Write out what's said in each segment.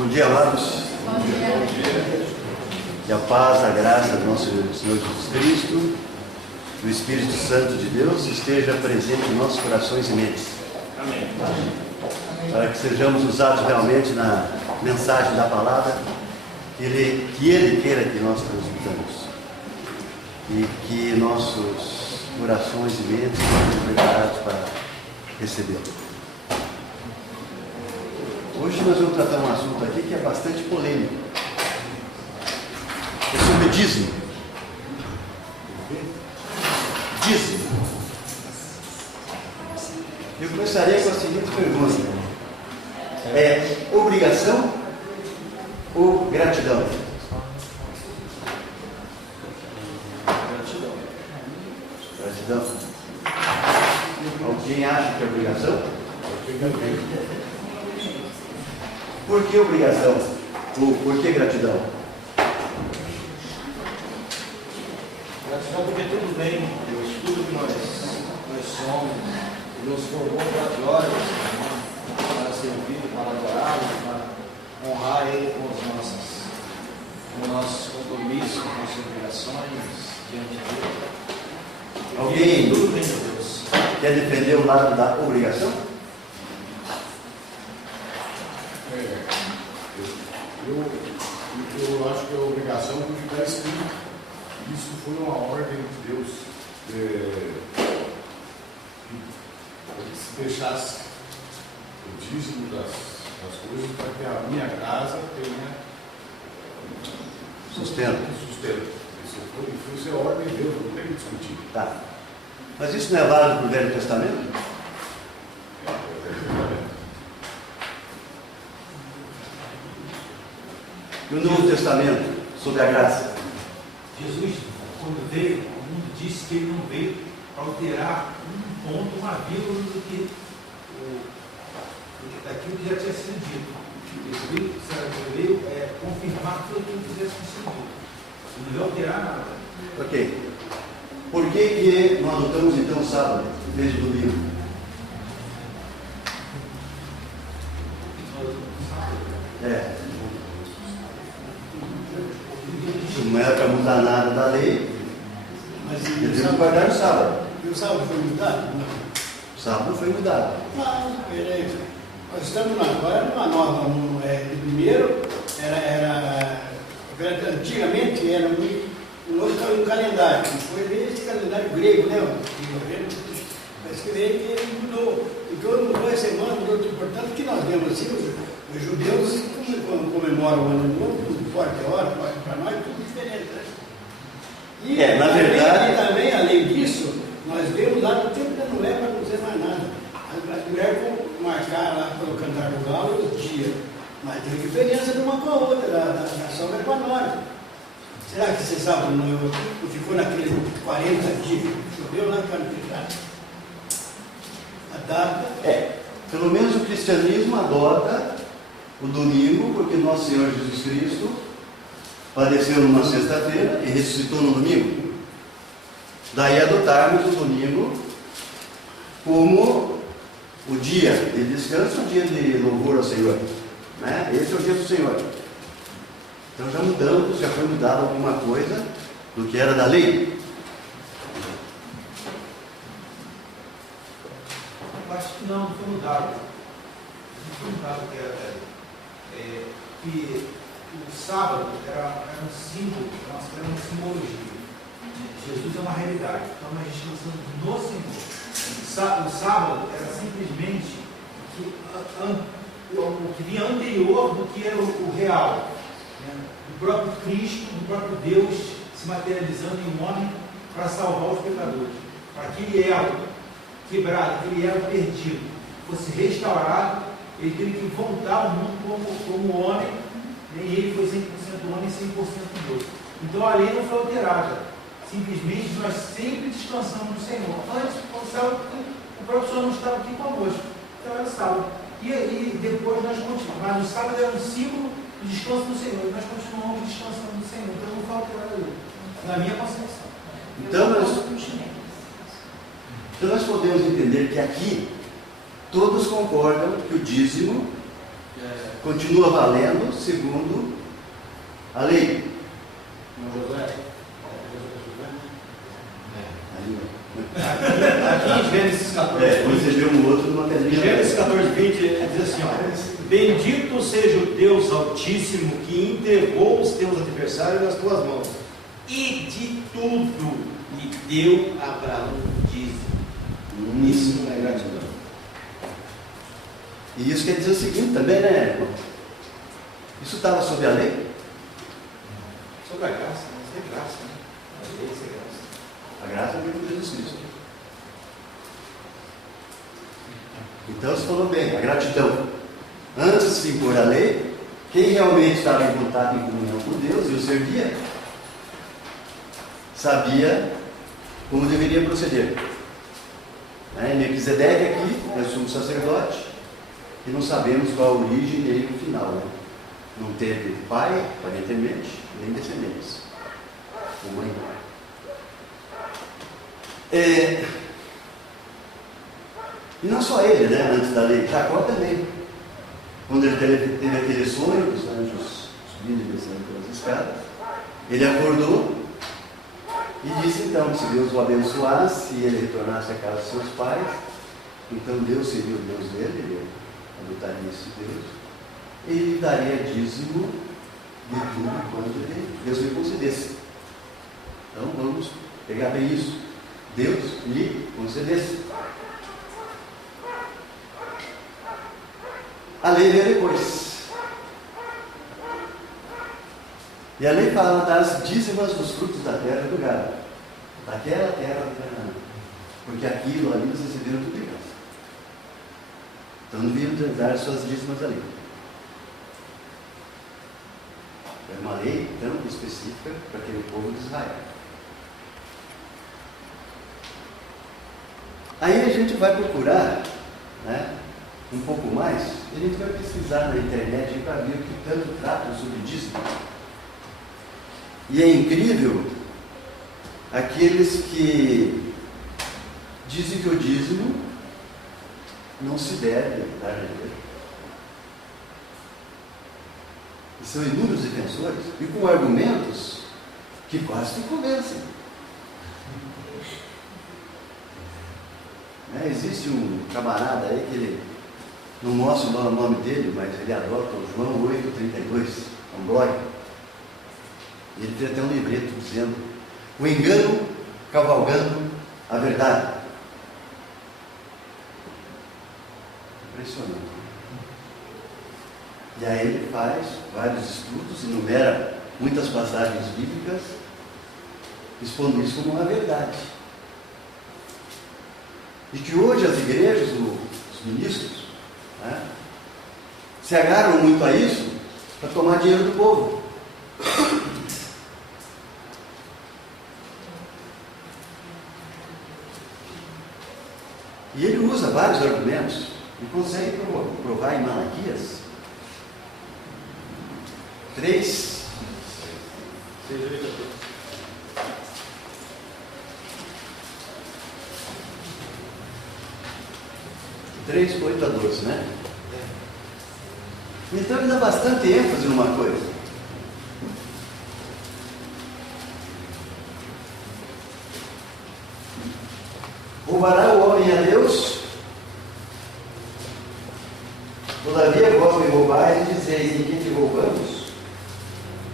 Bom dia, amados. Bom dia. Que a paz, a graça do nosso Senhor Jesus Cristo, do Espírito Santo de Deus esteja presente em nossos corações e mentes. Amém. Para que sejamos usados realmente na mensagem da palavra que Ele queira que nós transmitamos. E que nossos corações e mentes sejam preparados para recebê-lo. Hoje nós vamos tratar um assunto aqui que é bastante polêmico. É sobre dízimo. Dízimo. Eu começaria com a seguinte pergunta: é obrigação ou gratidão? Gratidão. Alguém acha que é obrigação? Por que obrigação? Ou por que gratidão? Gratidão porque tudo bem, Deus, tudo que nós somos, nos formou para a glória do Senhor, para servir, para adorá-lo, para honrar Ele com os nossos compromissos, com as nossas obrigações diante dele. Alguém Tudo bem, Deus. quer defender o lado da obrigação? Eu acho que é obrigação porque está escrito. Isso foi uma ordem de Deus. Que se deixasse o dízimo das coisas para que a minha casa tenha Sustento. Isso é ordem de Deus, não tem que discutir. Tá. Mas isso não é válido para o Velho Testamento? E o Novo Testamento, sobre a graça? Jesus, quando veio ao mundo, disse que ele não veio para alterar um ponto, uma vírgula daquilo que já tinha sido dito. Ele veio confirmar tudo aquilo que já tinha sido dito. Ele não veio alterar nada. Ok. Por que nós adotamos então o sábado em vez do domingo? Não era para mudar nada da lei, Mas devemos guardar o sábado. E o sábado foi mudado? Não. O sábado foi mudado. Não, peraí. Nós estamos agora numa nova. Primeiro, antigamente era um calendário. Foi esse calendário grego, né? Mas que ele mudou. Então mudou essa semana, mudou tudo. Portanto, que nós vemos assim, os judeus comemoram o ano novo, forte hora, para nós, tudo diferente. Né? E na verdade. também, além disso, nós vemos lá no tempo da Noé para não dizer mais nada. As mulheres vão marcar lá para o cantar do galo os dias. Mas tem diferença de uma com a outra, da sogra com a nora. Será que você sabe, não ficou naqueles 40 dias? Choveu lá para não ficar. A data. Pelo menos o cristianismo adota o domingo, porque nosso Senhor Jesus Cristo padeceu numa sexta-feira e ressuscitou no domingo. Daí adotarmos o domingo como o dia de descanso, o dia de louvor ao Senhor. Né? Esse é o dia do Senhor. Então já mudamos, já foi mudado alguma coisa do que era da lei. Eu acho que não foi mudado. Não foi mudado que era que o sábado era um símbolo, era uma simbologia. Jesus é uma realidade. Então nós descansamos no Senhor. O sábado era simplesmente o que vinha anterior do que era o real. Né? O próprio Cristo, o próprio Deus se materializando em um homem para salvar os pecadores. Para que aquele elo quebrado, aquele elo perdido, fosse restaurado, ele teve que voltar ao mundo como homem, e ele foi 100% homem e 100% Deus. Então a lei não foi alterada. Simplesmente nós sempre descansamos no Senhor. Antes, o próprio Senhor não estava aqui conosco. Então era sábado. E depois nós continuamos. Mas o sábado era um símbolo do descanso do Senhor. E nós continuamos descansando no Senhor. Então não foi alterada a lei. Na minha concepção. Então nós podemos entender que aqui todos concordam que o dízimo continua valendo segundo a lei. Não, Josué. Aqui em Gênesis 14. Você viu um outro numa pedrinha. Gênesis 14, 20 diz assim, ó: bendito seja o Deus Altíssimo que entregou os teus adversários nas tuas mãos, e de tudo lhe deu Abraão dízimo. Isso não é gratidão. E isso quer dizer o seguinte também, né, irmão? Isso estava sob a lei? Sobre a graça, mas é graça, né? A lei é graça. A graça veio com Jesus Cristo. Então você falou bem, a gratidão. Antes de se impor a lei, quem realmente estava em contato, em comunhão com Deus e o servia, sabia como deveria proceder. Melquisedeque aqui é o sumo sacerdote, e não sabemos qual a origem dele no final. Né? Não teve pai, aparentemente, nem descendentes. Ou mãe. E não só ele, né, antes da lei, Jacó também. Quando ele teve aquele sonho dos anjos subindo e descendo pelas escadas, ele acordou e disse então que se Deus o abençoasse e ele retornasse à casa dos seus pais, então Deus seria o Deus dele, ele adotaria esse Deus, e ele daria dízimo de tudo quanto Deus lhe concedesse. Então vamos pegar bem isso. Deus lhe concedesse. A lei veio depois. E a lei fala das dízimas dos frutos da terra do gado. Daquela terra do Canaã. Porque aquilo ali eles receberam tudo de graça. Então deviam dar suas dízimas ali. É uma lei tão específica para aquele povo de Israel. Aí a gente vai procurar, né, um pouco mais, e a gente vai pesquisar na internet para ver o que tanto tratam sobre dízimo. E é incrível aqueles que dizem que o dízimo não se deve dar dinheiro. E são inúmeros defensores, e com argumentos que quase te convencem. Existe um camarada aí que ele não mostra o nome dele, mas ele adota o João 8,32, é um blog. E ele tem até um livreto dizendo: o engano cavalgando a verdade. Impressionante. E aí ele faz vários estudos, enumera muitas passagens bíblicas, expondo isso como uma verdade. E que hoje as igrejas, os ministros, né, se agarram muito a isso para tomar dinheiro do povo. E ele usa vários argumentos e consegue provar em Malaquias 3. 3, 8 a 12, né? Então ele dá bastante ênfase numa coisa. Roubará o homem a Deus? Todavia vós me roubais e dizeis: em quem te roubamos?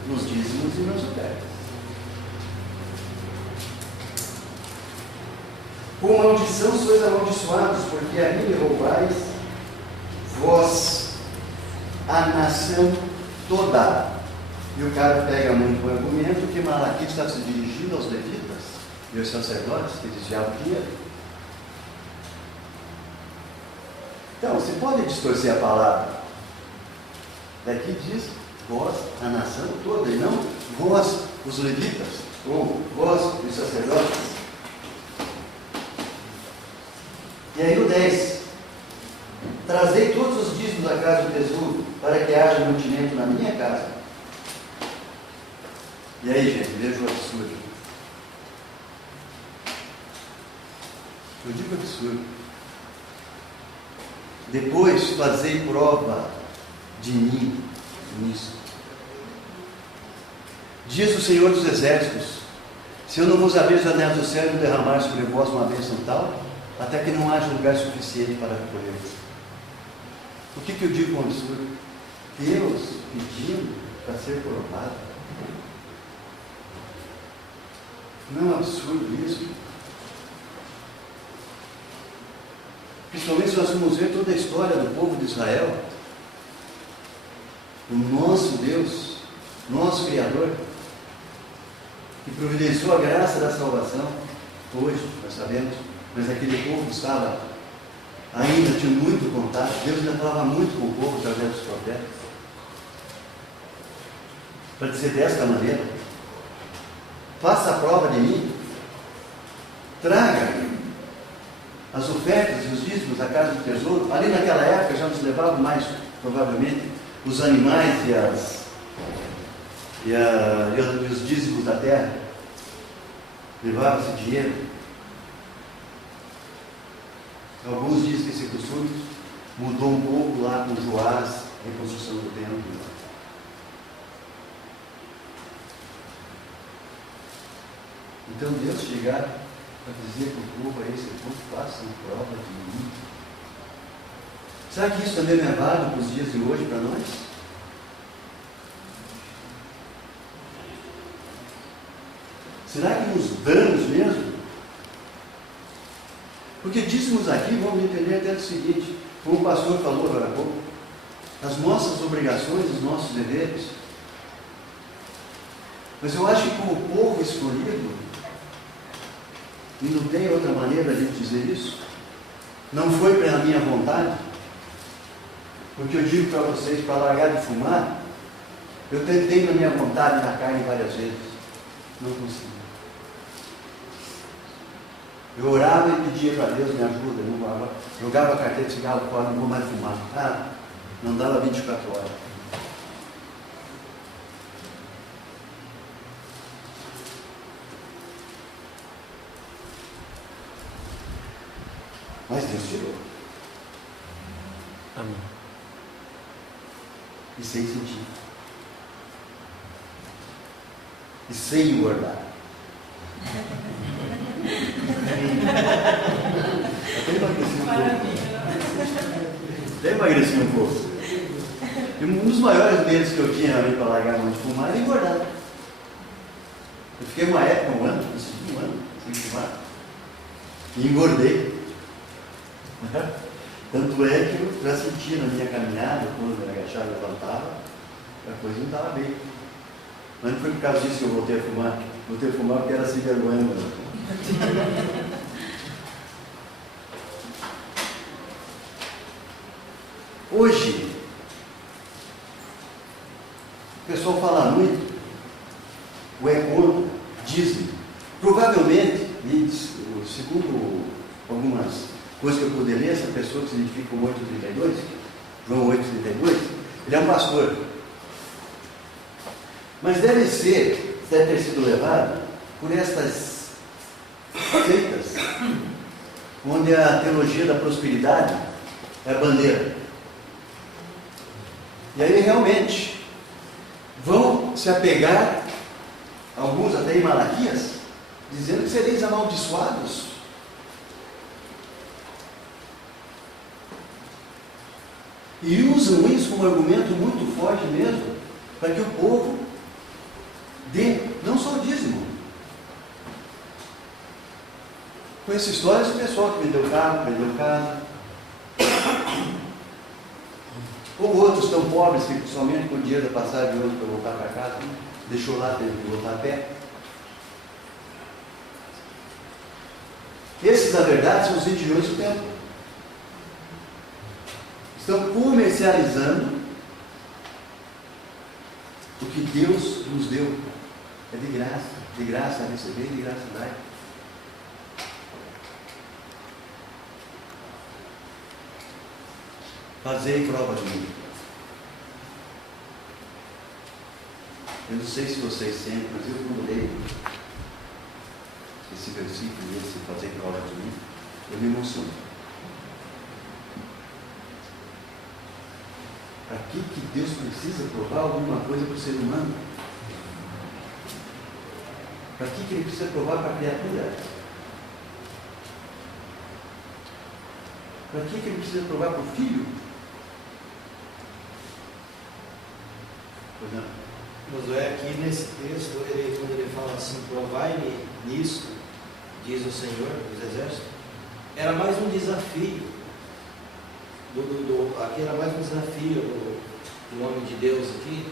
Nos dízimos e nas ofertas. Com maldição sois amaldiçoados, porque a mim me roubais, vós, a nação toda. E o cara pega muito o argumento que Malaquias está se dirigindo aos levitas e aos sacerdotes que desviavam o dinheiro. Então, você pode distorcer a palavra. Daqui diz vós, a nação toda, e não vós, os levitas, ou vós, os sacerdotes. E aí o 10: trazei todos os dízimos da casa do tesouro, para que haja mantimento na minha casa. E aí, gente, veja o absurdo. Eu digo absurdo. Depois fazei prova de mim nisso. Diz o Senhor dos Exércitos: se eu não vos abrir as janelas do céu e não derramar sobre vós uma bênção tal, até que não haja lugar suficiente para recolher. O que eu digo com absurdo? Deus pedindo para ser provado. Não é um absurdo isso? Principalmente se nós vamos ver toda a história do povo de Israel. O nosso Deus, nosso Criador, que providenciou a graça da salvação. Hoje, nós sabemos, mas aquele povo estava, ainda tinha muito contato. Deus ainda falava muito com o povo através dos profetas. Para dizer desta maneira: faça a prova de mim, traga as ofertas e os dízimos à casa do tesouro. Ali naquela época já nos levavam mais, provavelmente, os animais e os dízimos da terra. Levava-se dinheiro. Alguns dizem que esse costume mudou um pouco lá com Joás, a reconstrução do templo. Então Deus chegar para dizer para o povo a esse ponto: façam prova de mim. Será que isso também não é válido para os dias de hoje para nós? Será que nos damos mesmo? Porque dízimos aqui, vamos entender até o seguinte, como o pastor falou agora há pouco, as nossas obrigações, os nossos deveres. Mas eu acho que como povo escolhido, e não tem outra maneira de dizer isso, não foi pela minha vontade, porque eu digo para vocês, para largar de fumar, eu tentei na minha vontade na carne várias vezes, não consegui. Eu orava e pedia para Deus: me ajuda, não vava. Jogava a carteira de cigarro fora, não vou mais fumar. Ah, não dava 24 horas. Mas Deus tirou. Amém. E sem sentir. E sem engordar. Até emagreci um pouco. E um dos maiores medos que eu tinha realmente para largar a mão de fumar era engordar. Eu fiquei uma época, um ano sem fumar. E engordei. Tanto é que eu já sentia na minha caminhada, quando eu agachava e levantava, a coisa não estava bem. Mas não foi por causa disso que eu voltei a fumar. Voltei a fumar porque era sem vergonha. Hoje, o pessoal fala muito, o é contra, dizem. Provavelmente, segundo algumas coisas que eu pude ler, essa pessoa que se identifica como 832, João 8,32, ele é um pastor. Mas deve ter sido levado por estas seitas, onde a teologia da prosperidade é a bandeira. E aí realmente vão se apegar, alguns até em Malaquias, dizendo que sereis amaldiçoados. E usam isso como argumento muito forte mesmo, para que o povo dê não só o dízimo. Conheço histórias do pessoal que vendeu carro, vendeu casa, ou outros tão pobres que somente com o dinheiro da passagem de ônibus para voltar para casa, deixou lá, teve que voltar a pé. Esses, na verdade, são os vendilhões do templo. Estão comercializando o que Deus nos deu. É de graça a receber, de graça a dar. Fazei prova de mim. Eu não sei se vocês sentem, mas eu quando leio esse versículo, esse fazer prova de mim, eu me emociono. Para que Deus precisa provar alguma coisa para o ser humano? Para que ele precisa provar para a criatura? Para que ele precisa provar para o filho? Pois não. Josué, aqui nesse texto, quando ele fala assim, provai-me nisso, diz o Senhor dos Exércitos, era mais um desafio, aqui era mais um desafio do homem de Deus aqui,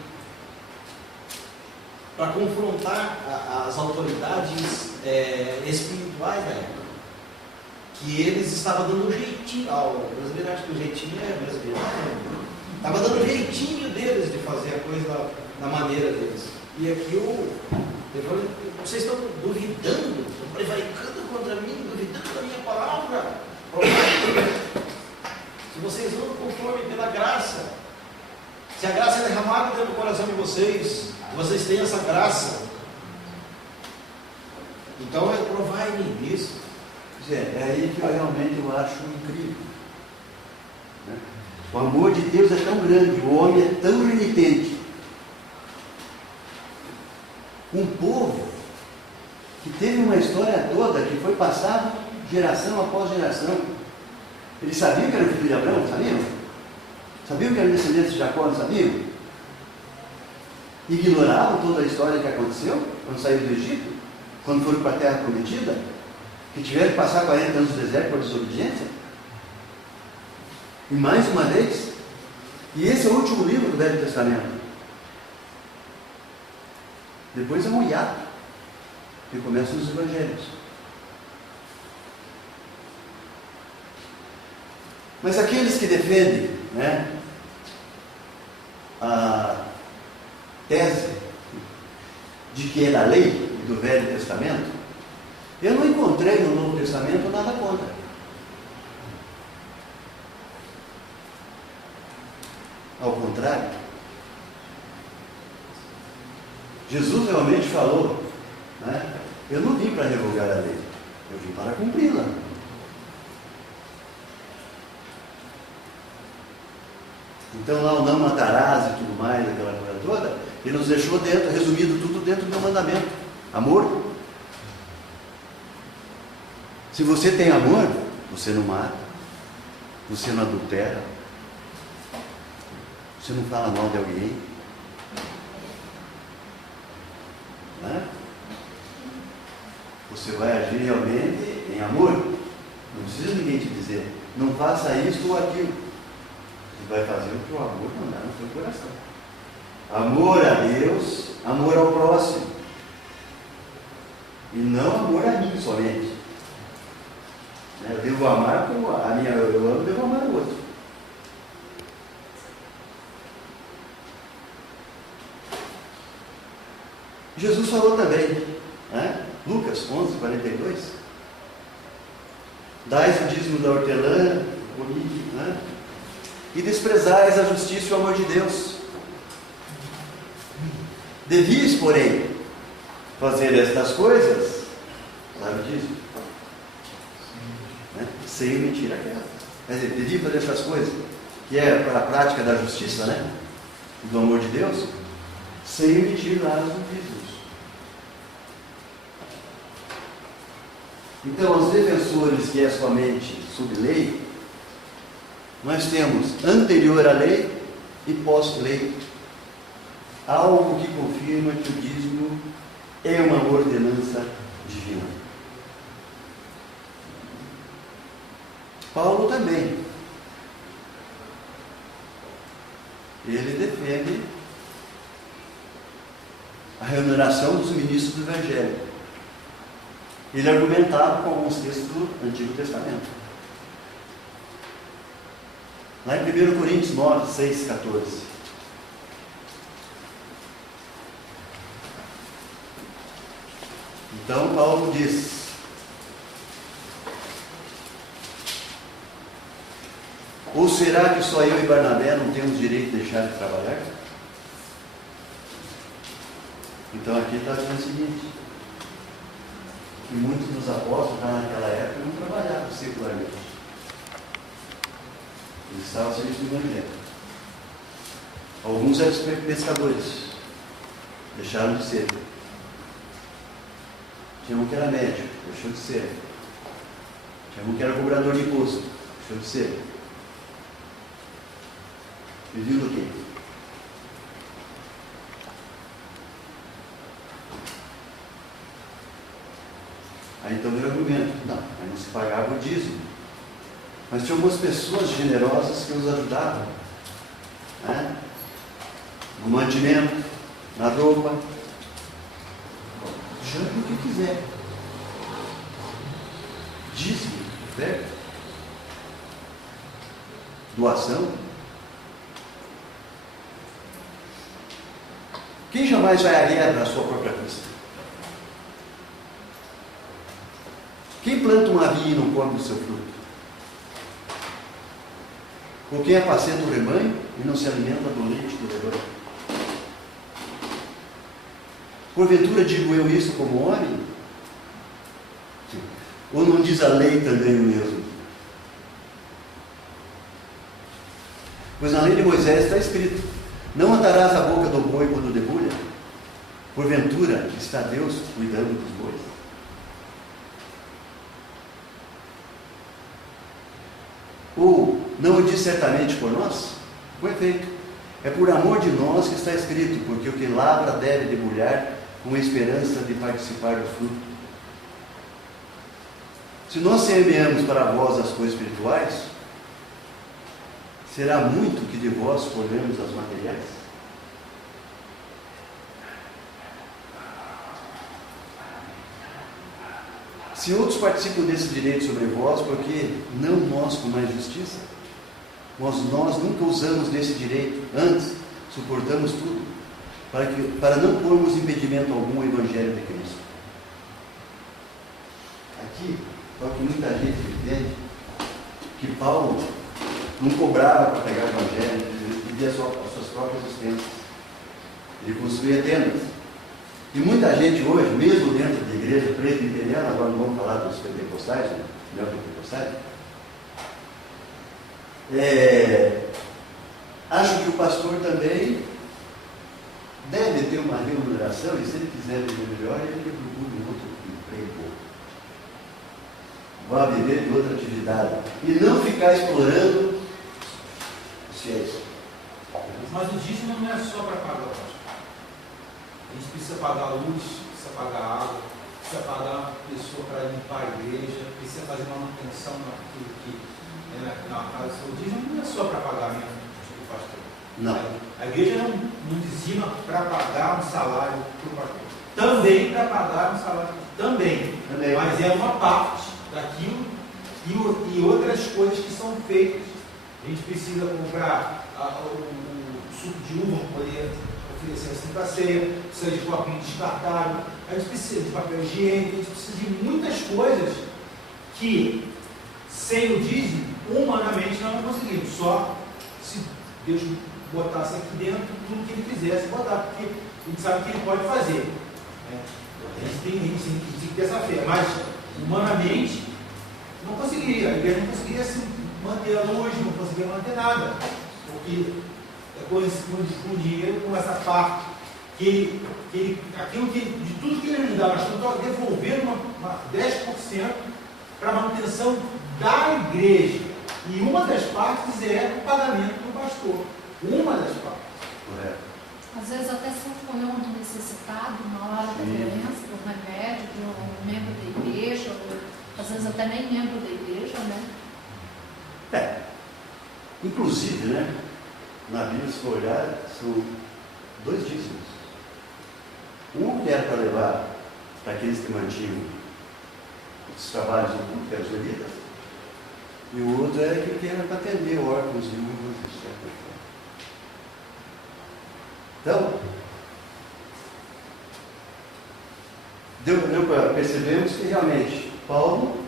para confrontar as autoridades espirituais da época, que eles estavam dando um jeitinho, o brasileiro acha que o jeitinho é brasileiro, estava dando um jeitinho deles de fazer a coisa da maneira deles. E aqui ele falou, vocês estão duvidando, estão prevaricando contra mim, duvidando da minha palavra. Se vocês não conformem pela graça, se a graça é derramada dentro do coração de vocês, vocês têm essa graça, então provai-me nisso. É aí que realmente eu acho incrível, né? O amor de Deus é tão grande, o homem é tão renitente. Um povo que teve uma história toda que foi passada geração após geração. Eles sabiam que era o filho de Abraão, sabiam? Sabiam que eram descendentes de Jacó, não sabiam? Ignoravam toda a história que aconteceu quando saíram do Egito, quando foram para a terra prometida, que tiveram que passar 40 anos no deserto por desobediência. E mais uma vez, e esse é o último livro do Velho Testamento. Depois é um hiato, que começam os evangelhos. Mas aqueles que defendem, né, a tese de que é da lei do Velho Testamento, eu não encontrei no Novo Testamento nada contra. Ao contrário, Jesus realmente falou, né, eu não vim para revogar a lei, eu vim para cumpri-la. Então lá o não matarás e tudo mais, aquela coisa toda, ele nos deixou dentro, resumido tudo dentro do meu mandamento. Amor. Se você tem amor, você não mata, você não adultera, você não fala mal de alguém, né? Você vai agir realmente em amor. Não precisa ninguém te dizer, não faça isso ou aquilo. Você vai fazer o que o amor mandar no seu coração. Amor a Deus, amor ao próximo. E não amor a mim somente. Eu devo amar como a minha, eu amo, devo amar o outro. Jesus falou também, né? Lucas 11, 42. Dais o dízimo da hortelã, né? E desprezais a justiça e o amor de Deus. Devias, porém, fazer estas coisas, sabe disso? Né? Sem mentira. Quer dizer, devia fazer essas coisas, que é para a prática da justiça, né? Do amor de Deus, sem emitir lá os dízimos. Então, os defensores que é somente sob lei, nós temos anterior à lei e pós-lei, algo que confirma que o dízimo é uma ordenança divina. Paulo também. Ele defende a remuneração dos ministros do Evangelho. Ele argumentava com alguns textos do Antigo Testamento. Lá em 1 Coríntios 9, 6, 14. Então Paulo diz: ou será que só eu e Barnabé não temos direito de deixar de trabalhar? Então aqui está dizendo o seguinte, que muitos dos apóstolos já naquela época não trabalhavam secularmente. Eles estavam ao serviço do Evangelho. Alguns eram pescadores, deixaram de ser. Tinha um que era médico, deixou de ser. Tinha um que era cobrador de imposto, deixou de ser. Viviam do quê? Aí então veio o argumento. Não, aí não se pagava o dízimo. Mas tinha algumas pessoas generosas que os ajudavam. Né? No mantimento, na roupa. Chame o que quiser. Dízimo, oferta. Doação. Quem jamais vai à guerra na sua própria custa? Quem planta uma vinha e não come do seu fruto? Ou quem apacenta o rebanho e não se alimenta do leite do rebanho? Porventura digo eu isso como homem? Ou não diz a lei também o mesmo? Pois na lei de Moisés está escrito: não atarás a boca do boi quando debulha. Porventura está Deus cuidando dos bois. Ou não o diz certamente por nós? Com efeito, é por amor de nós que está escrito: porque o que lavra deve debulhar com a esperança de participar do fruto. Se nós semeamos para vós as coisas espirituais, será muito que de vós colhemos as materiais? Se outros participam desse direito sobre vós, porque não nós com mais justiça? Nós nunca usamos desse direito, antes suportamos tudo, para não pormos impedimento algum ao Evangelho de Cristo. Aqui, só que muita gente entende que Paulo não cobrava para pegar o Evangelho, ele pedia as suas próprias existências. Ele construía tendas. E muita gente hoje, mesmo dentro da igreja presbiteriana, agora não vamos falar dos pentecostais, neopentecostais, acho que o pastor também deve ter uma remuneração, e se ele quiser viver melhor, ele procura um outro emprego. Vá viver de outra atividade. E não ficar explorando os fiéis. Mas o dízimo não é só para pagar o pastor. A gente precisa pagar a luz, precisa pagar a água, precisa pagar uma pessoa para limpar a igreja, precisa fazer manutenção naquilo que na casa do dízimo. Não é só para pagamento do pastor. Não. A igreja não dizima para pagar um salário para o pastor. Também para pagar um salário. Também. Mas é uma parte daquilo e outras coisas que são feitas. A gente precisa comprar o suco de uva para poder oferecer assim para a ceia, precisa de copinho descartável, a gente precisa de papel higiênico, a gente precisa de muitas coisas que, sem o dízimo, humanamente nós não conseguimos. Só se Deus botasse aqui dentro tudo que ele quisesse botar, porque a gente sabe que ele pode fazer. Né? A gente tem que ter essa fé, mas humanamente não conseguiria, a igreja não conseguiria se manter a luz, não conseguiria manter nada, porque com dinheiro, com essa parte, de tudo que ele ajudava, nós estamos devolvendo 10% para a manutenção da igreja. E uma das partes é o pagamento do pastor. Uma das partes. Correto. Às vezes até socorrer um necessitado na hora da doença, do remédio, de um membro da igreja, ou às vezes até nem membro da igreja, né? Inclusive, né? Na Bíblia, se for olhar, são 2 dízimos. Um que era para levar para aqueles que mantinham os trabalhos do culto, que eram os levitas, e o outro era aquele que era para atender órfãos e viúvas, etc. Então, percebemos que realmente Paulo,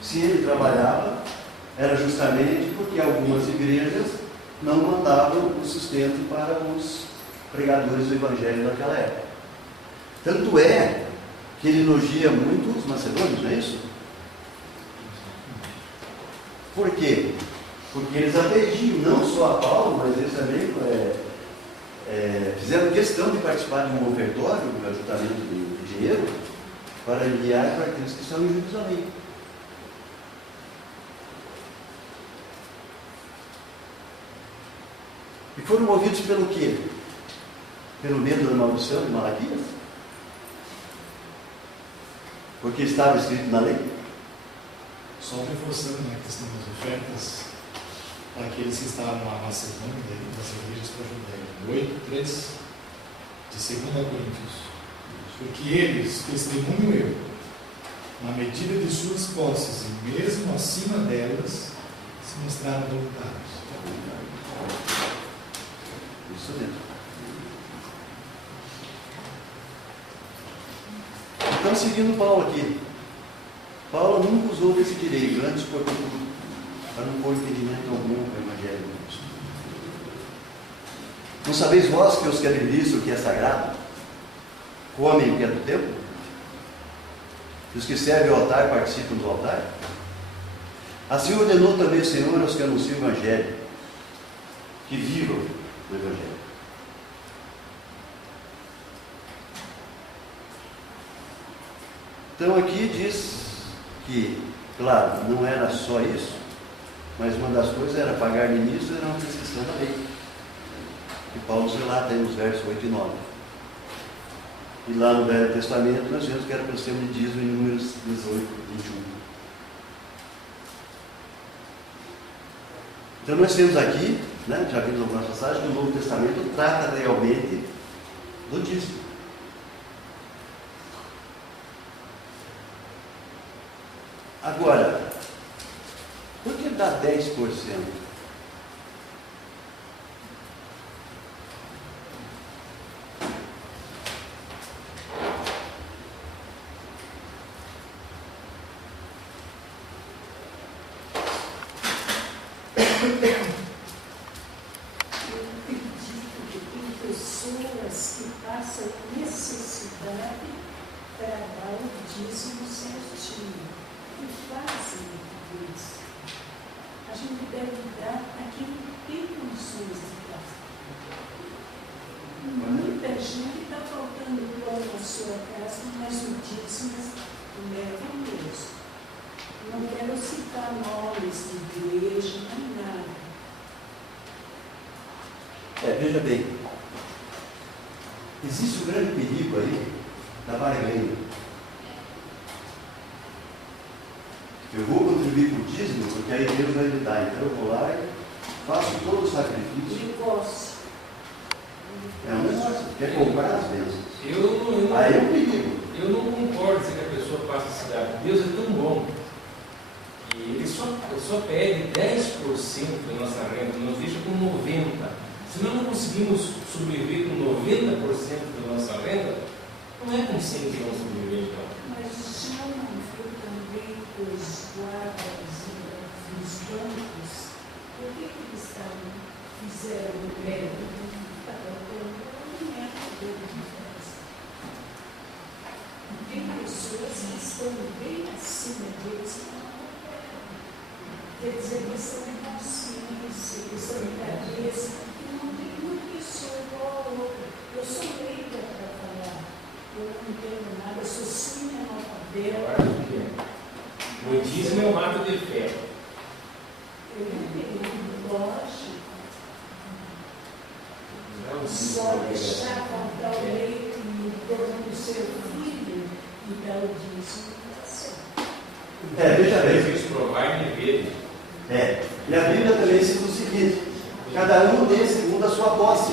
se ele trabalhava, era justamente porque algumas igrejas não mandavam o sustento para os pregadores do Evangelho daquela época. Tanto é que ele elogia muito os macedônios, não é isso? Por quê? Porque eles atendiam não só a Paulo, mas eles também fizeram questão de participar de um ofertório, um ajuntamento de dinheiro, para enviar para aqueles que estão em Jerusalém. E foram movidos pelo quê? Pelo medo da maldição de Malaquias? Porque estava escrito na lei? Só reforçando a questão das ofertas, para aqueles que estavam na Macedônia, das igrejas para a Judéia. 8:3 de 2 Coríntios. Porque eles, testemunho eu, na medida de suas posses e mesmo acima delas, se mostraram voluntários. Isso mesmo. Então, seguindo Paulo aqui. Paulo nunca usou desse direito, antes para não pôr impedimento algum para o Evangelho de Cristo. Não sabeis vós que os que administram o que é sagrado, comem o que é do templo? E os que servem ao altar participam do altar? Assim ordenou também o Senhor aos que anunciam o Evangelho, que vivam do Evangelho. Então aqui diz que, claro, não era só isso, mas uma das coisas era pagar ministro, era uma prescrição da lei. E Paulo nos relata aí nos versos 8 e 9. E lá no Velho Testamento nós vemos que era para o sistema de dízimo em Números 18, 21. Então nós temos aqui, né, já vimos algumas passagens, que o Novo Testamento trata realmente do dízimo. Agora, por que dá 10%? Eu acredito que tem pessoas que passam necessidade para dar o dízimo certinho. E fazem isso. A gente deve dar a quem tem condições de dar. Muita gente está faltando pão na sua casa, mas o dízimo leva mesmo. Não quero citar nomes de igreja, nem nada. Veja bem, existe um grande perigo aí da barganha. Eu vou contribuir para o dízimo, porque aí Deus vai me dar. Então eu vou lá e faço todo o sacrifício. Negócio. É um negócio, quer comprar as bênçãos. Eu Aí é um perigo. não concordo se a pessoa passa a cidade. Deus é tão bom que ele só pede 10% da nossa renda, nos deixa com 90%. Se nós não conseguimos sobreviver com 90% da nossa renda, não é com 100 que vamos sobreviver então. Mas o senhor não viu também os guardas dos bancos? Por que eles fizeram greve? Tem pessoas que estão bem acima deles. Quer dizer, eles são de consciência, eles são de cabeça, e não tem uma pessoa igual a outra. Eu sou leiga para falar. Eu não entendo nada, eu sou semi-analfabeta. O dízimo é um ato de fé. Eu entendo, lógico. Não, Só deixar comprar o leite e o pão do seu filho e dar o dízimo para você. Veja bem. Isso provar e ver. E a Bíblia também ensina o seguinte: cada um dê segundo a sua posse.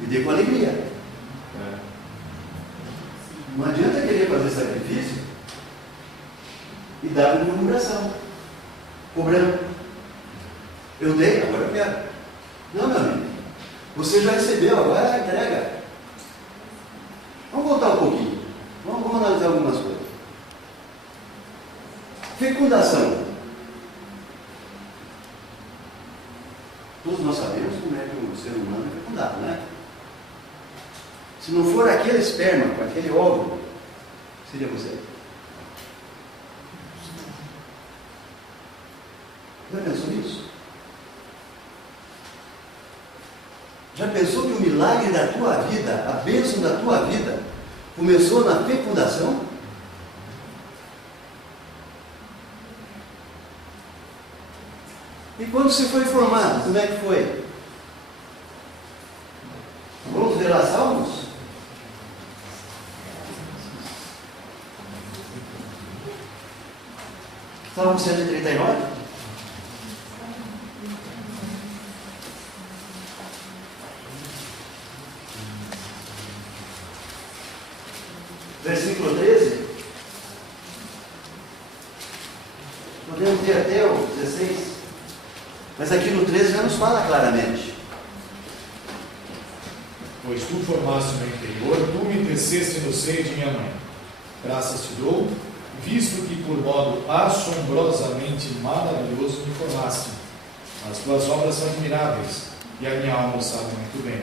E dê com alegria. Não adianta querer fazer sacrifício e dar uma murmuração, cobrando. Eu dei, agora eu quero. Não, meu amigo. Você já recebeu, agora entrega. Vamos voltar um pouquinho. Vamos analisar algumas coisas. Fecundação. Todos nós sabemos como é que o ser humano é fecundado, né? Se não for aquele esperma, com aquele óvulo, seria você. Já pensou nisso? Já pensou que o milagre da tua vida, a bênção da tua vida, começou na fecundação? E quando você foi formado, como é que foi? Vamos ver lá Salmos? Salmo 139? Versículo 13. Podemos ter até o 16. Mas aqui no 13 já nos fala claramente. Pois tu formaste o meu interior, tu me teceste no seio de minha mãe. Graças te dou, visto que por modo assombrosamente maravilhoso me formaste. As tuas obras são admiráveis, e a minha alma sabe muito bem.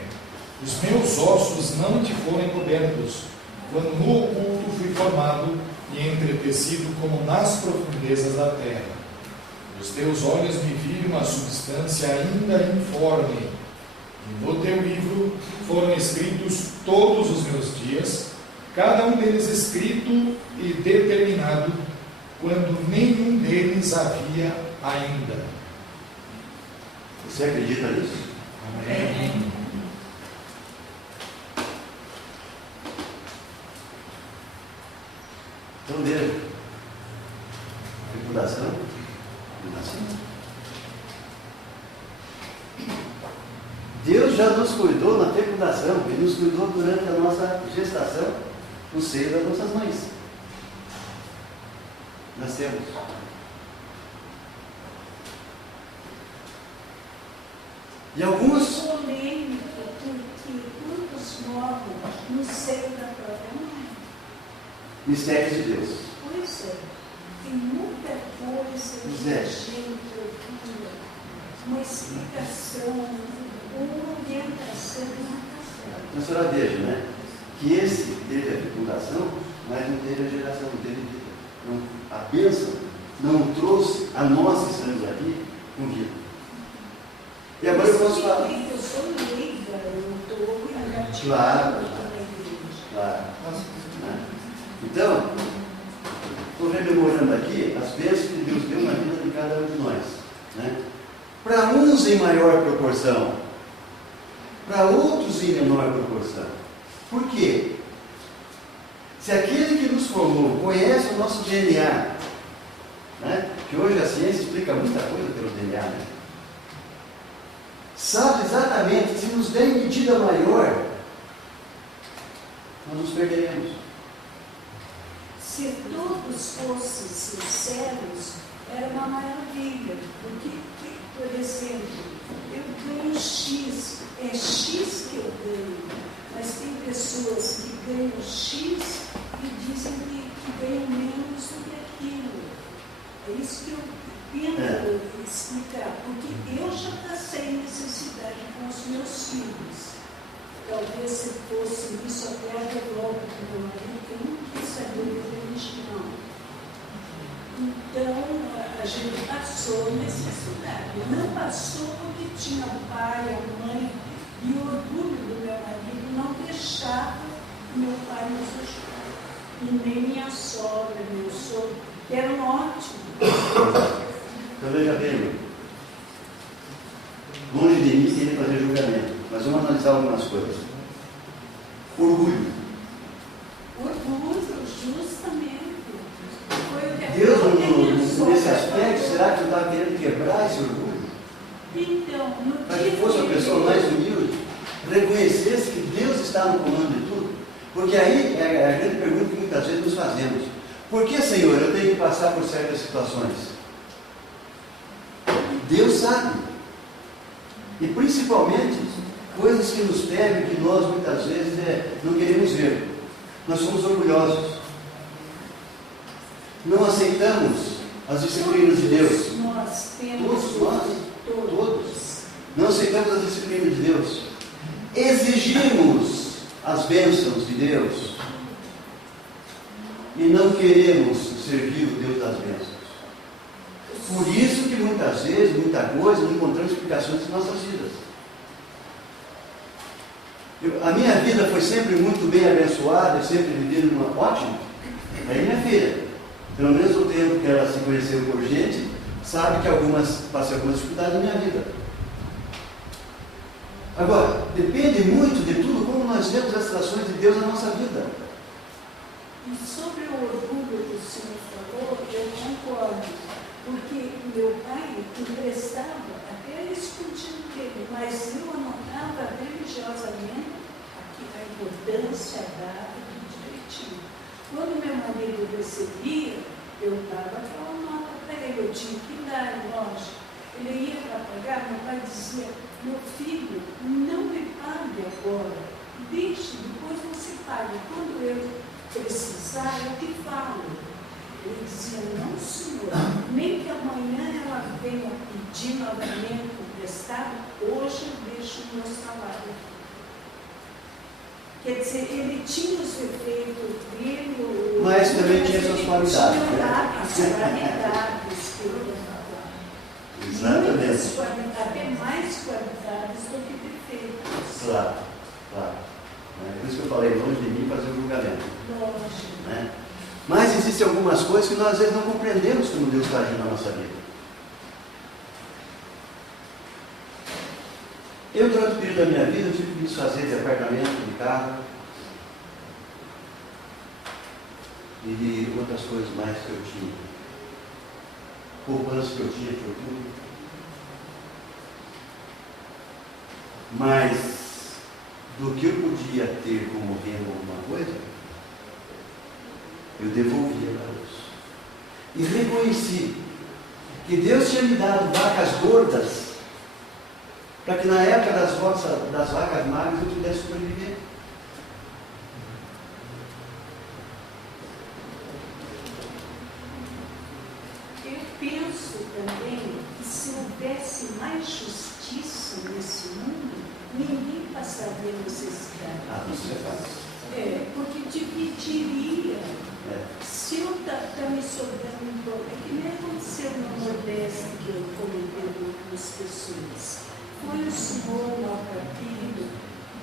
Os meus ossos não te foram encobertos, quando no oculto fui formado e entretecido como nas profundezas da terra. Os teus olhos me viram a substância ainda informe, e no teu livro foram escritos todos os meus dias, cada um deles escrito e determinado, quando nenhum deles havia ainda. Você acredita nisso? Amém. Então veja, fecundação, Deus já nos cuidou na fecundação, Ele nos cuidou durante a nossa gestação no seio das nossas mães. Nascemos. E alguns polêmica, porque muitos morrem no seio da própria mãe. mistérios de Deus. Pois é, tem muita coisa que a gente procura, uma explicação, uma orientação na casa. A senhora veja, né? Que esse teve a fecundação, mas não teve a geração, não teve vida. Então, a bênção não trouxe a nós que estamos aqui com vida. E agora eu posso falar. Eu sou leiga, eu estou engatilhada Claro. na igreja. Claro. Né? Então, estou rememorando aqui as bênçãos que Deus deu na vida de cada um de nós. Né? Para uns em maior proporção, para outros em menor proporção. Por quê? Se aquele que nos formou conhece o nosso DNA, né? Que hoje a ciência explica muita coisa pelo DNA, né? Sabe exatamente que se nos der em medida maior, nós nos perderemos. Se todos fossem sinceros, era uma maravilha. Porque, por exemplo, eu ganho X, é X que eu ganho, mas tem pessoas que ganham X e dizem que ganham menos do que aquilo. É isso que eu tento explicar, porque eu já passei necessidade com os meus filhos. Talvez se fosse isso até a revolta do meu marido, que eu não quis saber de religião. Então, a gente passou necessidade. Não passou porque tinha o pai, a mãe, e o orgulho do meu marido não deixava meu pai nos ajudar. E nem minha sogra, meu sogro, que eram ótimos. Então veja bem, longe de mim querer fazer julgamento, mas vamos analisar algumas coisas. Orgulho. Orgulho, justamente. Foi o que Deus, nesse aspecto, será que não está querendo quebrar esse orgulho? Então, no Para que fosse uma pessoa mais humilde, reconhecesse que Deus está no comando de tudo. Porque aí é a grande pergunta que muitas vezes nos fazemos. Por que, Senhor, eu tenho que passar por certas situações? Deus sabe. E principalmente, coisas que nos pegam, que nós muitas vezes não queremos ver. Nós somos orgulhosos. Não aceitamos as disciplinas de Deus. Nós temos Todos nós. Todos. Não aceitamos as disciplinas de Deus. Exigimos as bênçãos de Deus. E não queremos servir o Deus das bênçãos. Por isso que muitas vezes, muita coisa, não encontramos explicações em nossas vidas. A minha vida foi sempre muito bem abençoada, eu sempre vivi numa ótima. Aí minha filha, pelo mesmo tempo que ela se conheceu por gente, sabe que passei algumas dificuldades na minha vida. Agora, depende muito de tudo como nós vemos as ações de Deus na nossa vida. E sobre o orgulho que o senhor falou, eu concordo, porque meu pai emprestava até escondido dele, mas eu anotava religiosamente a importância dada tudo direitinho. Quando meu marido recebia, eu dava aquela nota para ele, eu tinha que dar, lógico. Ele ia para pagar, meu pai dizia, meu filho, não me pague agora, deixe, depois você paga. Quando eu precisar, eu te falo. Ele dizia, não senhor, nem que amanhã ela venha pedir novamente emprestado, hoje eu deixo o meu salário. Quer dizer, ele tinha os efeitos dele, mas também tinha suas qualidades. Tinha qualidades que eu falava. Exatamente. Muitas qualidades, até mais qualidades do que defeitos. Claro, claro. É por isso que eu falei, longe de mim fazer o julgamento. Lógico. Né? Mas existem algumas coisas que nós às vezes não compreendemos como Deus está agindo na nossa vida. Eu, durante o período da minha vida, eu tive que desfazer de apartamento, de carro e de outras coisas mais que eu tinha. Poupança que eu tinha, fortuna. Mas, do que eu podia ter como renda alguma coisa, eu devolvia para Deus. E reconheci que Deus tinha me dado vacas gordas para que na época das vacas magras eu pudesse sobreviver. Eu penso também que se houvesse mais justiça nesse mundo, ninguém passaria necessidade. Ah, isso é fácil. Porque dividiria. Se eu tá me sobrando um pouco, é que nem aconteceu no Nordeste que eu comentei com algumas pessoas. Foi o senhor maltrapilho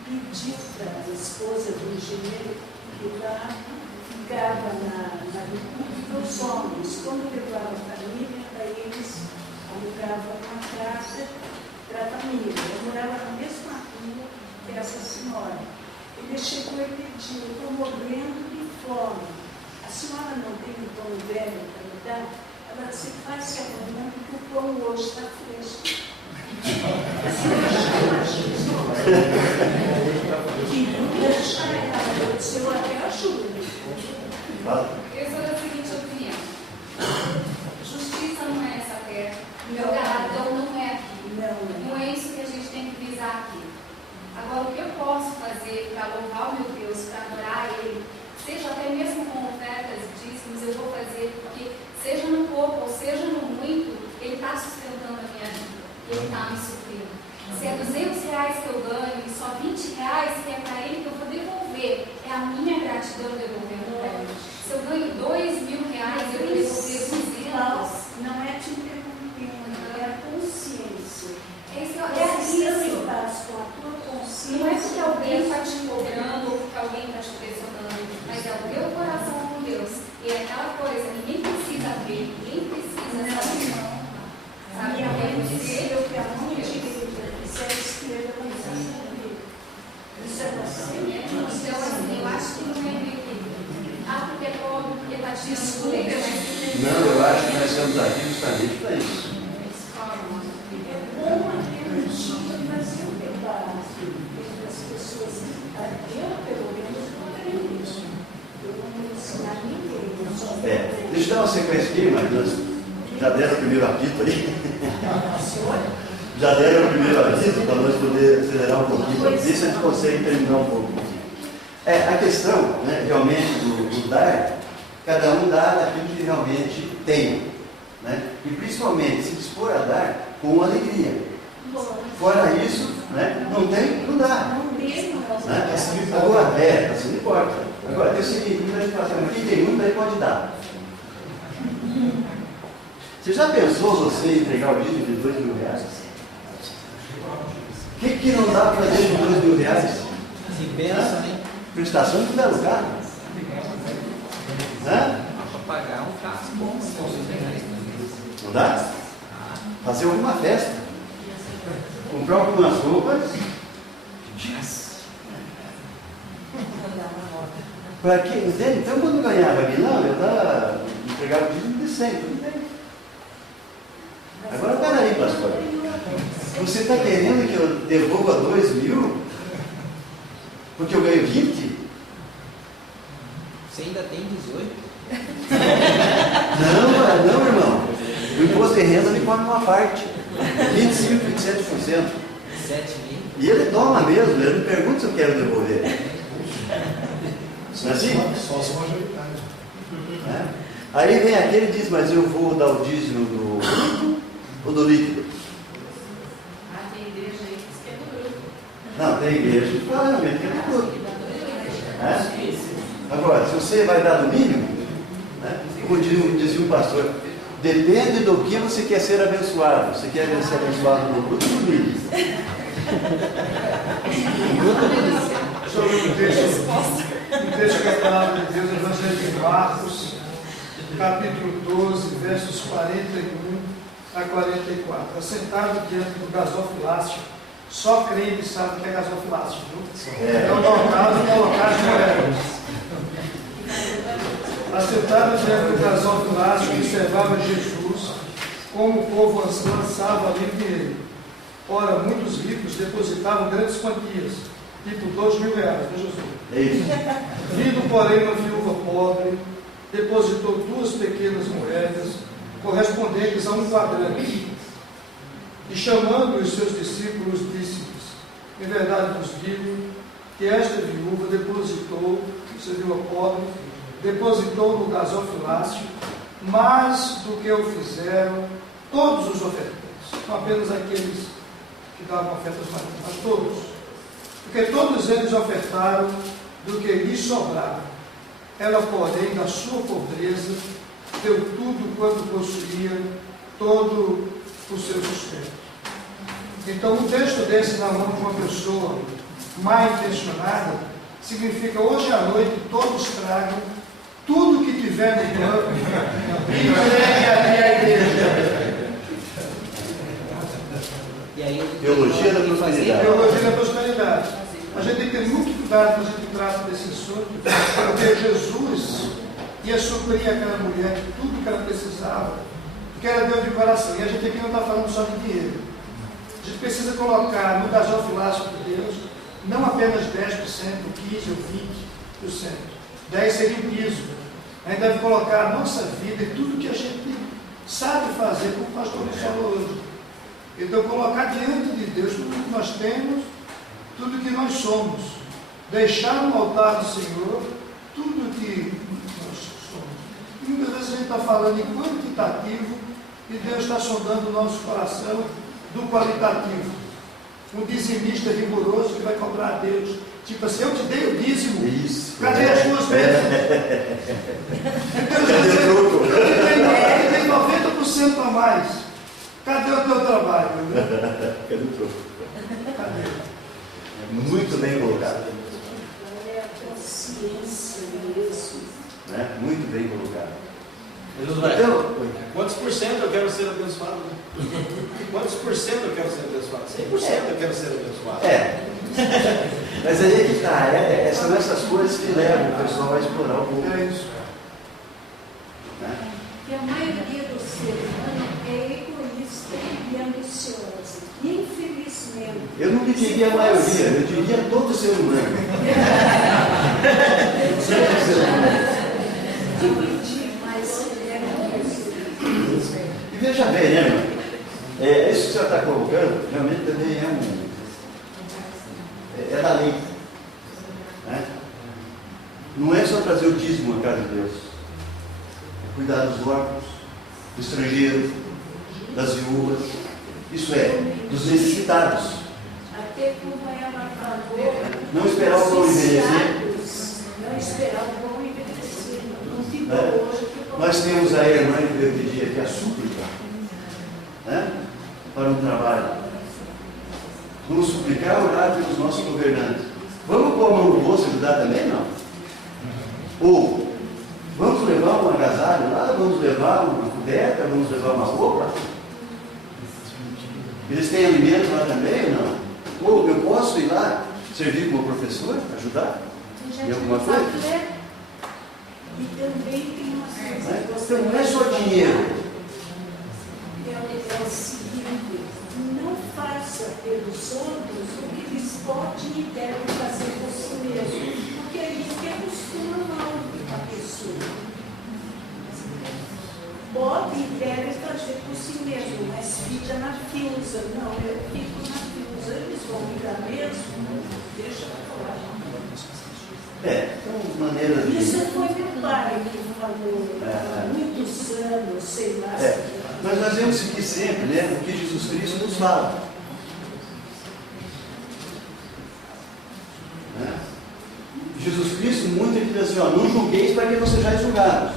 que pediu para a esposa do engenheiro que lá ficava na República os homens. Quando levava a família, daí eles alugavam uma casa para a família. Eu morava na mesma rua que essa senhora. Ele chegou e pediu, eu estou morrendo de fome. A senhora não tem um pão velho para me dar? Ela disse, faz-se amanhã, porque o pão hoje está fresco. A senhora já imaginou? Que deixa ela, eu disse, eu até ajudo. Eu sou da seguinte opinião. Justiça não é essa terra. Meu galardão não é aqui. Não é isso que a gente tem que visar aqui. Agora, o que eu posso fazer para louvar o meu Deus, para adorar Ele, seja até mesmo com ofertas e dízimos, eu vou fazer, porque seja no pouco ou seja no muito, Ele está sustentando a minha vida. Ele está me suprindo. Se é R$200 que eu ganho e só R$20 que é para Ele que eu vou devolver, é a minha gratidão devolvendo para Ele. Se eu ganho R$2.000, eu vou devolver 200. Não é te interrompendo, é a consciência. É isso. Com a tua consciência. Não é porque alguém está te cobrando ou porque alguém está te pressionando, mas é o teu coração com Deus. E é aquela coisa, ninguém precisa ver, ninguém precisa saber. Sabe? É possível que a mão direita e a esquerda não sabe. Isso é assim. Então, assim, eu acho que não é meio que. Porque é pobre, porque está tirando leite. Não, eu acho que nós estamos aqui justamente para isso. É bom ter um dia fazer um debate entre as pessoas. Eu, pelo menos, não tenho isso. Eu não vou ensinar ninguém. Deixa eu dar uma sequência aqui, mas nós já deram o primeiro apito aí. Já deram o primeiro apito para nós poder acelerar um pouquinho. Para ver se a gente consegue terminar um pouco. A questão, né, realmente, do dar, cada um dá daquilo que realmente tem. Né? E principalmente se dispor a dar com alegria. Fora isso, né, não tem, não dá. Né? Agora, assim não importa. Agora, tem o seguinte, muita gente fala assim, mas quem tem muito, aí pode dar. Você já pensou você entregar o dízimo de R$2.000? O que não dá para fazer com R$2.000? Que benção, hein? Prestação de um belo carro. Hã? Para pagar um carro bom. Não dá? Fazer alguma festa. Comprar algumas roupas. Para quê? Entende? Então, quando eu ganhava aqui, não, eu entregava o dízimo de 100, tudo bem. Agora, peraí, pastor. Você está querendo que eu devolva 2.000? Porque eu ganho 20? Você ainda tem 18? Não, irmão. O imposto de renda me come uma parte. 25, 27%. 7 mil? E ele toma mesmo, ele não pergunta se eu quero devolver. Não é assim? Sócio majoritário. É. Aí vem aquele e diz, mas eu vou dar o dízimo do bruto ou do líquido? Tem igreja aí que é do grupo. Não, tem igreja que fala realmente que é do bruto. É? Agora, se você vai dar do mínimo, né? Como dizia um pastor, depende do que você quer ser abençoado. Você quer ser abençoado no bruto ou no líquido? Sobre o texto que é a palavra de Deus, Evangelho de Marcos, capítulo 12, versos 41 a 44. Assentado diante do gasofilácio, só crente sabe o que é gasofilácio, viu? É um local de colocar de moedas. Assentado diante do gasofilácio, observava Jesus, como o povo lançava ali dinheiro. Ora, muitos ricos depositavam grandes quantias, tipo R$2.000, né, Jesus? É isso. Vindo, porém, uma viúva pobre, depositou 2 pequenas moedas, correspondentes a um quadrante. E chamando os seus discípulos, disse-lhes: em verdade vos digo que esta viúva depositou, essa viúva pobre, depositou no gasofilácio mais do que o fizeram todos os ofertantes, não apenas aqueles que davam ofertas maiores, mas todos. Porque todos eles ofertaram do que lhes sobrava. Ela, porém, da sua pobreza, deu tudo quanto possuía, todo o seu sustento. Então, um texto desse na mão de uma pessoa mal intencionada significa: hoje à noite todos tragam tudo que tiver no banco e entreguem aqui à igreja. E aí, Teologia da prosperidade. Teologia da prosperidade. A gente tem que ter muito cuidado quando a gente trata desse assunto, porque Jesus ia suprir aquela mulher de tudo que ela precisava, porque ela deu de coração. E a gente aqui não está falando só de dinheiro. A gente precisa colocar no gasofilácio de Deus não apenas 10%, 15% ou 20%. 10% seria o piso. A gente deve colocar a nossa vida e tudo que a gente sabe fazer, como o pastor nos falou hoje. Então, colocar diante de Deus tudo que nós temos, tudo que nós somos. Deixar no altar do Senhor tudo que nós somos. E muitas vezes a gente está falando em quantitativo e Deus está sondando o nosso coração do qualitativo. Um dizimista rigoroso que vai cobrar a Deus. Tipo assim, eu te dei o dízimo. Isso. Cadê as tuas bênçãos? Deus vai dizer, eu te dei 90% a mais. Cadê o teu trabalho? Cadê o troco? Cadê? Muito bem colocado. É a consciência mesmo. Né? Muito bem colocado. Jesus vai. Então, Quantos por cento eu quero ser abençoado? Quantos por cento eu quero ser abençoado? 100% eu quero ser abençoado. Mas aí é que está. São essas coisas que levam o pessoal a explorar o povo. É isso. Né? E a maioria do ser humano é egoísta e ambiciosa. Infelizmente. Eu não diria a maioria, eu diria todo ser humano. Dividir, mas é isso. E veja bem, né, irmão? Isso que o senhor está colocando realmente também é da lei. Né? Não é só trazer o dízimo à casa de Deus. É cuidar dos órfãos, do estrangeiro, das viúvas. Isso é, dos necessitados. Até como ela falou, Não esperar o pão envelhecer. não esperar o pão envelhecer. Não ficou hoje, ficou. Nós temos a irmã que eu pedi aqui, a súplica, né? Para um trabalho. Vamos suplicar, orar pelos nossos governantes. Vamos moço ajudar também? Não. Ou, vamos levar um agasalho lá, vamos levar uma coberta, vamos levar uma roupa? Eles têm alimentos lá também ou não? Ou eu posso ir lá servir como professor, ajudar em alguma coisa? E também tem uma coisa. Então não é só dinheiro. É o seguinte, não faça pelos outros o que eles podem e devem fazer por si mesmo, porque é isso que acostuma mal a pessoa. Pode e deve fazer por si mesmo, mas fica na fiusa. Não, eu fico na fiusa, eles vão me dar mesmo, deixa eu falar. São maneiras de... Isso foi meu pai que falou há muitos anos, sei lá. Mas nós vemos seguir sempre, né, o que Jesus Cristo nos fala. Jesus Cristo, muito ele diz assim, ó, não julgueis para que não sejais julgados.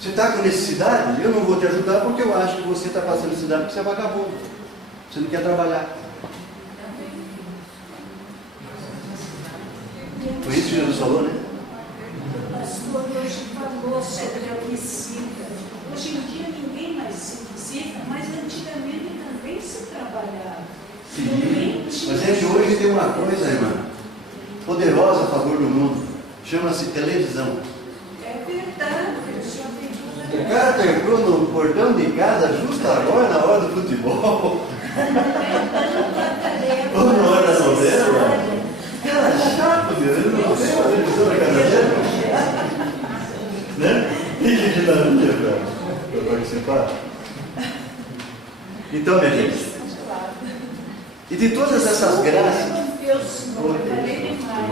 Você está com necessidade? Eu não vou te ajudar porque eu acho que você está passando necessidade porque você é vagabundo. Você não quer trabalhar. Foi isso que Jesus falou, né? O pastor hoje falou sobre a visita. Hoje em dia ninguém mais se visita, mas antigamente também se trabalhava. Sim. Mas é que hoje tem uma coisa, irmã, poderosa a favor do mundo. Chama-se televisão. É verdade. O cara pegou no portão de casa justo agora, na hora do futebol. Ou na hora da novela. Cara, chato, meu. Ele não tem uma televisão na casa dele. Né? E que maravilha para participar. Então, minha gente, e de todas essas graças, eu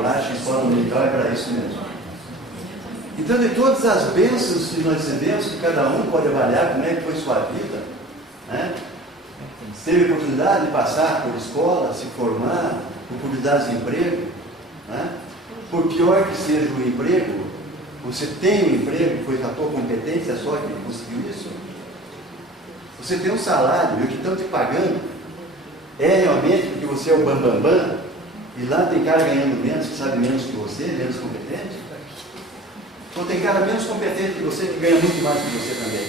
acho que escola dominical é para isso mesmo. Então, de todas as bênçãos que nós recebemos, que cada um pode avaliar como é que foi sua vida, né? Teve oportunidade de passar por escola, se formar, oportunidades de emprego, né? Por pior que seja o emprego, você tem um emprego, foi a tua competência só que conseguiu isso? Você tem um salário, e o que estão te pagando é realmente porque você é o bambambam, e lá tem cara ganhando menos, que sabe menos que você, menos competente? Ou tem cara menos competente que você, que ganha muito mais que você também?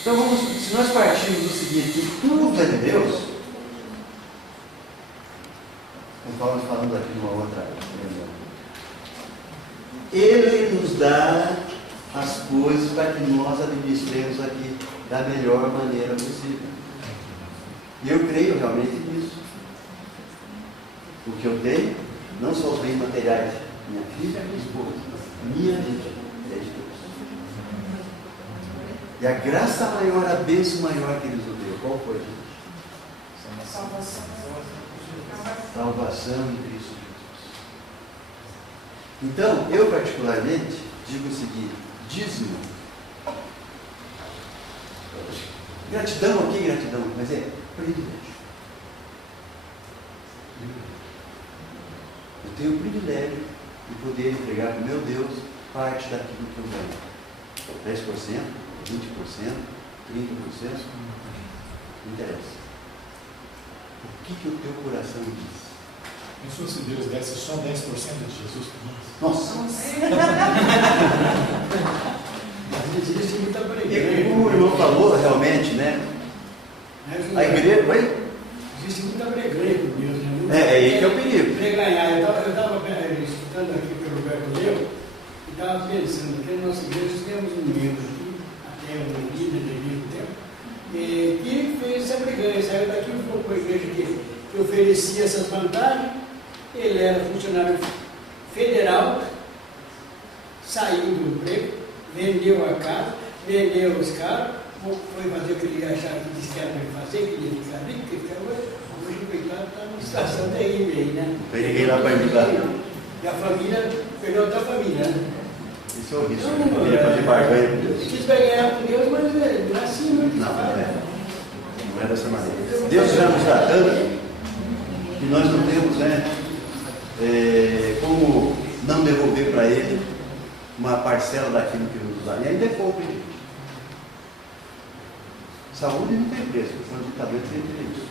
Então, se nós partirmos do seguinte, que tudo é de Deus, conforme falamos aqui numa outra reunião, Ele nos dá as coisas para que nós administremos aqui da melhor maneira possível. E eu creio realmente nisso. O que eu tenho, não só os bens materiais, minha filha e minha esposa, minha vida é de Deus. E a graça maior, a bênção maior que Ele nos deu, qual foi? Salvação em Cristo Jesus. Então, eu particularmente digo o seguinte: dízimo. Gratidão, ok, gratidão, mas é privilégio. Eu tenho o privilégio de poder entregar para o meu Deus parte daquilo que eu ganho. 10%, 20%, 30%, não interessa. O que o teu coração diz? Pensou se Deus desse só 10% de Jesus para nós? Nossa! Existe muita preguiça. E como o irmão falou, realmente, né? A igreja, oi? Existe muita preguiça com Deus, né? É aí que é o perigo. Preganhar. Eu estava escutando aqui pelo Roberto Leu e estava pensando que na nossa igreja temos um membro aqui, até um líder da igreja do tempo, que fez essa preganha, saiu daqui e foi para a igreja que oferecia essas vantagens. Ele era funcionário federal, saiu do emprego, vendeu a casa, vendeu os carros, foi fazer o que ele achava que disse que era para fazer, que ia ficar rico, que ficava hoje o coitado está numa situação terrível aí, né? Não tem ninguém lá para ajudar. E a família, perdeu outra família, né? Isso é horrível. Eu queria fazer barganha com Deus. Quis ganhar com Deus, mas não é assim, né? Não é dessa maneira. Deus já nos dá tanto que nós não temos, né? Como não devolver para Ele uma parcela daquilo que nos dá. E ainda é pouco, hein? Saúde não tem preço, o ditador tem isso.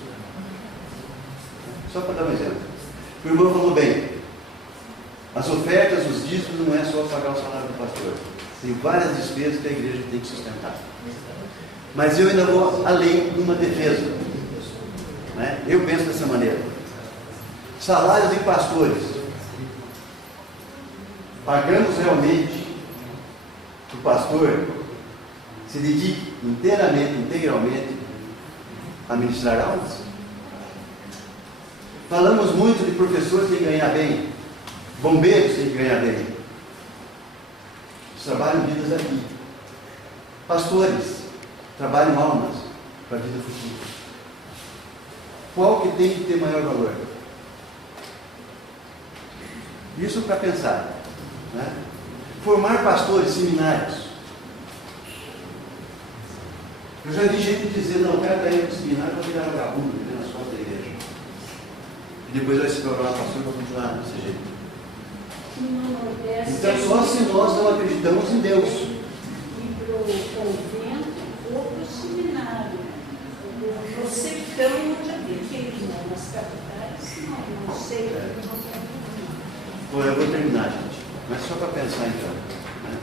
Só para dar um exemplo. O irmão falou bem, as ofertas, os dízimos, não é só pagar o salário do pastor. Tem várias despesas que a igreja tem que sustentar. Mas eu ainda vou além de uma defesa. Né? Eu penso dessa maneira. Salários de pastores. Pagamos realmente que o pastor se dedique integralmente a ministrar almas? Falamos muito de professores que têm que ganhar bem, bombeiros têm que ganhar bem. Eles trabalham vidas aqui. Pastores trabalham almas para a vida futura. Qual que tem que ter maior valor? Isso para pensar. Né? Formar pastores, seminários. Eu já vi gente dizer, não, o cara está indo para o seminário para virar vagabundo, nas costas da igreja. E depois vai se tornar pastor para continuar desse jeito. Então, só se nós não acreditamos em Deus. Ir para o convento ou para o seminário. No sertão, eu já fiquei, nas capitais, não sei. Bom, eu vou terminar, gente. Mas só para pensar, então. Né?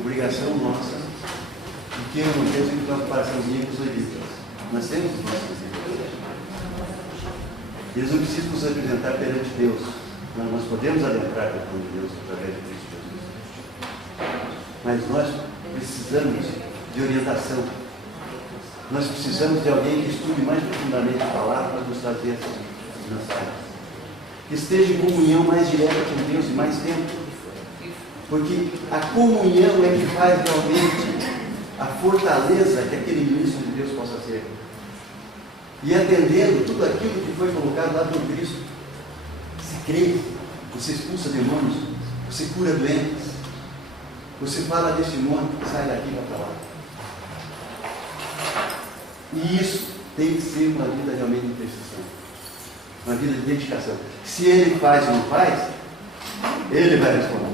Obrigação nossa de ter uma vez em preocupaçãozinha com os levitas. Nós temos os nossos levitas. Eles não precisam nos apresentar perante Deus. Nós podemos adentrar para o de Deus através de Cristo Jesus. Mas nós precisamos de orientação. Nós precisamos de alguém que estude mais profundamente a palavra para nos trazer essas mensagens. Que esteja em comunhão mais direta com Deus e mais tempo. Porque a comunhão é que faz realmente a fortaleza que aquele ministro de Deus possa ser. E atendendo tudo aquilo que foi colocado lá por Cristo. Você crê, você expulsa demônios, você cura doentes, você fala desse monte que sai daqui e vai para lá. E isso tem que ser uma vida realmente de intercessão, uma vida de dedicação. Se ele faz ou não faz, ele vai responder.